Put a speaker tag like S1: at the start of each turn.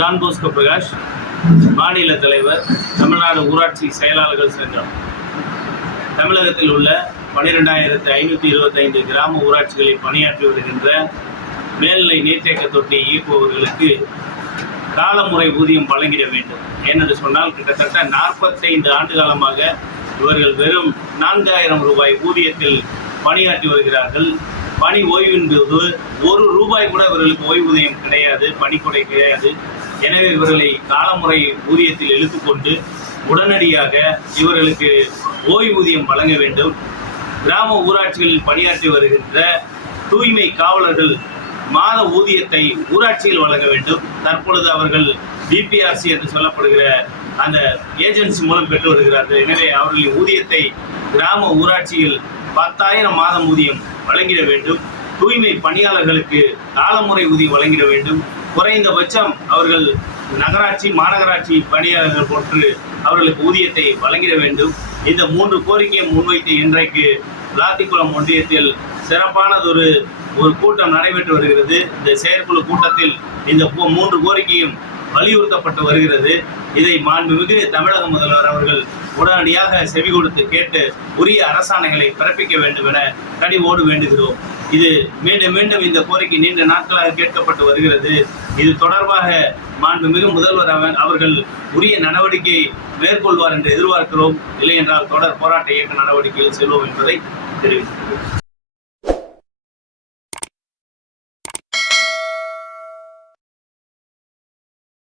S1: John Bosco Prakash மாநில தலைவர் தமிழ்நாடு ஊராட்சி செயலாளர்கள் சங்கம். தமிழகத்தில் உள்ள பனிரெண்டாயிரத்து ஐநூற்றி இருபத்தைந்து கிராம ஊராட்சிகளில் பணியாற்றி வருகின்ற மேல்நிலை நீர்த்தேக்க தொட்டியை இயக்குபவர்களுக்கு காலமுறை ஊதியம் வழங்கிட வேண்டும். ஏனென்று சொன்னால் கிட்டத்தட்ட நாற்பத்தைந்து ஆண்டு காலமாக இவர்கள் வெறும் நான்காயிரம் ரூபாய் ஊதியத்தில் பணியாற்றி வருகிறார்கள். பணி ஓய்வின் போது ஒரு ரூபாய் கூட இவர்களுக்கு ஓய்வூதியம் கிடையாது பணிக்கொடை கிடையாது. எனவே இவர்களை காலமுறை ஊதியத்தில் இழுத்துக்கொண்டு உடனடியாக இவர்களுக்கு ஓய்வூதியம் வழங்க வேண்டும். கிராம ஊராட்சிகளில் பணியாற்றி வருகின்ற தூய்மை காவலர்கள் மாத ஊதியத்தை ஊராட்சியில் வழங்க வேண்டும். தற்பொழுது அவர்கள் பிபிஆர்சி என்று சொல்லப்படுகிற அந்த ஏஜென்சி மூலம் பெற்று வருகிறார்கள். எனவே அவர்களின் ஊதியத்தை கிராம ஊராட்சியில் பத்தாயிரம் மாதம் ஊதியம் வழங்கிட வேண்டும். தூய்மை பணியாளர்களுக்கு காலமுறை ஊதியம் வழங்கிட வேண்டும். குறைந்தபட்சம் அவர்கள் நகராட்சி மாநகராட்சி பணியாளர்கள் போன்று அவர்களுக்கு ஊதியத்தை வழங்கிட வேண்டும். இந்த மூன்று கோரிக்கையை முன்வைத்து இன்றைக்கு விளாத்திக்குளம் ஒன்றியத்தில் சிறப்பானதொரு ஒரு கூட்டம் நடைபெற்று வருகிறது. இந்த செயற்குழு கூட்டத்தில் இந்த மூன்று கோரிக்கையும் வலியுறுத்தப்பட்டு வருகிறது. இதை மாண்புமிகு தமிழக முதல்வர் அவர்கள் உடனடியாக செவி கொடுத்து கேட்டு உரிய அரசாணைகளை பிறப்பிக்க வேண்டும் என கனிவோடு வேண்டுகிறோம். இது மீண்டும் மீண்டும் இந்த கோரிக்கை நீண்ட நாட்களாக கேட்கப்பட்டு வருகிறது. இது தொடர்பாக மாண்புமிகு முதல்வர் அவர்கள் உரிய நடவடிக்கை மேற்கொள்வார் என்று எதிர்பார்க்கிறோம். இல்லை என்றால் தொடர் போராட்ட இயக்க நடவடிக்கையில் செல்வோம் என்பதை தெரிவித்துள்ளோம்